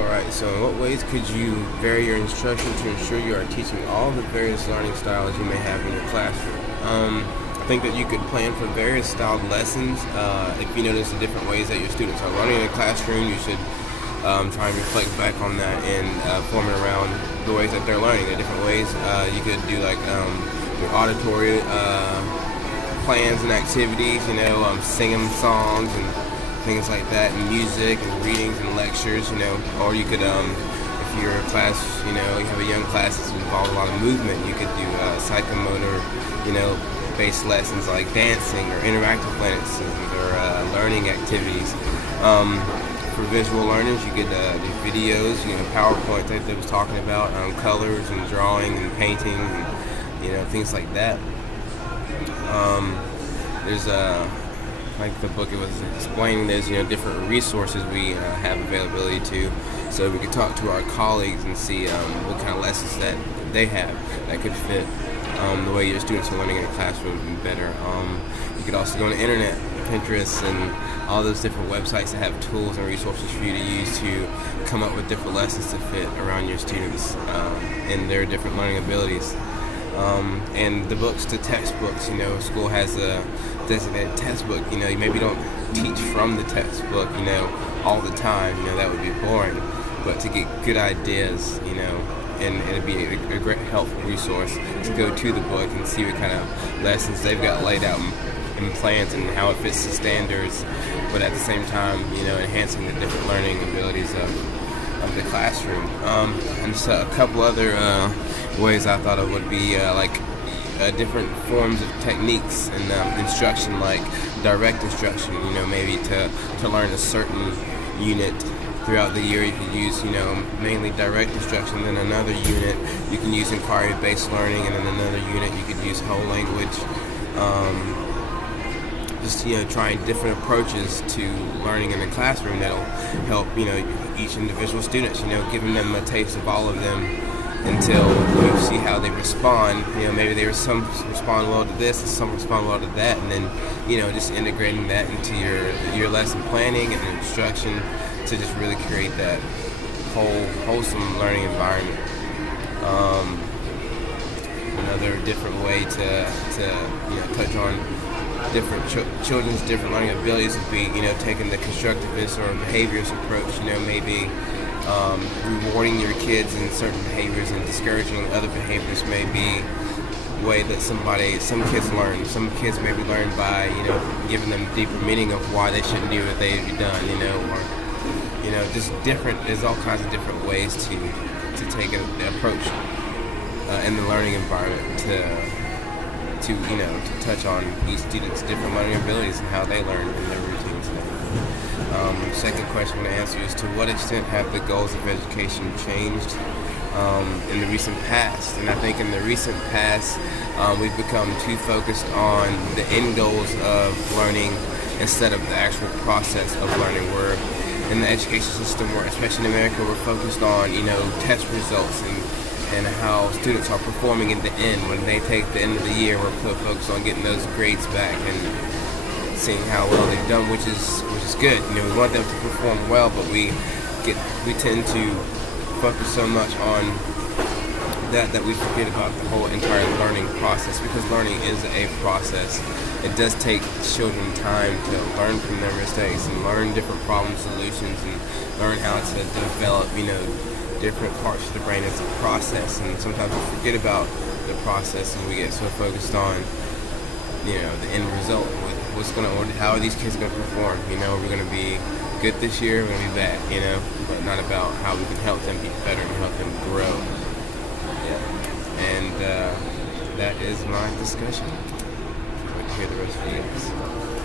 Alright, so in what ways could you vary your instruction to ensure you are teaching all the various learning styles you may have in your classroom? I think that you could plan for various styled lessons. If you notice the different ways that your students are learning in a classroom, you should try and reflect back on that and form it around the ways that they're learning. The different ways you could do like your auditory plans and activities, singing songs and things like that, and music and readings and lectures, or you could, if your class, you have a young class that's involved a lot of movement, you could do psychomotor, based lessons like dancing or interactive lessons or learning activities. For visual learners, you could do videos, PowerPoint that they was talking about, colors and drawing and painting, and, things like that. There's like the book it was explaining, there's different resources we have availability to, so we could talk to our colleagues and see what kind of lessons that they have that could fit the way your students are learning in the classroom better. You could also go on the internet, Pinterest, and all those different websites that have tools and resources for you to use to come up with different lessons to fit around your students and their different learning abilities. And the books to textbooks, school has a designated textbook, you maybe don't teach from the textbook, all the time, that would be boring, but to get good ideas, and it'd be a great helpful resource to go to the book and see what kind of lessons they've got laid out in plans and how it fits the standards, but at the same time, enhancing the different learning abilities of the classroom. And so a couple other ways I thought it would be different forms of techniques and instruction, like direct instruction, maybe to learn a certain unit throughout the year. You could use, mainly direct instruction, then another unit you can use inquiry-based learning, and then another unit you could use whole language. Just trying different approaches to learning in the classroom that'll help each individual student, giving them a taste of all of them until you see how they respond. Maybe some respond well to this and some respond well to that, and then just integrating that into your lesson planning and instruction to just really create that wholesome learning environment. Another different way to touch on different children's different learning abilities would be, taking the constructivist or behaviorist approach, maybe rewarding your kids in certain behaviors and discouraging other behaviors may be a way that some kids learn. Some kids maybe learn by, giving them deeper meaning of why they shouldn't do what they've done, or, just different, there's all kinds of different ways to take an approach in the learning environment to touch on each student's different learning abilities and how they learn in their routines. Second question I'm going to answer is, to what extent have the goals of education changed in the recent past? And I think in the recent past, we've become too focused on the end goals of learning instead of the actual process of learning. We're in the education system, especially in America, we're focused on test results and how students are performing in the end. When they take the end of the year, we're focused on getting those grades back and seeing how well they've done, which is good. We want them to perform well, but we tend to focus so much on that we forget about the whole entire learning process, because learning is a process. It does take children time to learn from their mistakes and learn different problem solutions and learn how to develop, different parts of the brain as a process. And sometimes we forget about the process and we get so focused on, the end result. How are these kids going to perform? We're going to be good this year, we're going to be bad, but not about how we can help them be better and help them grow. Yeah. And that is my discussion. I'd like to hear the rest of you guys.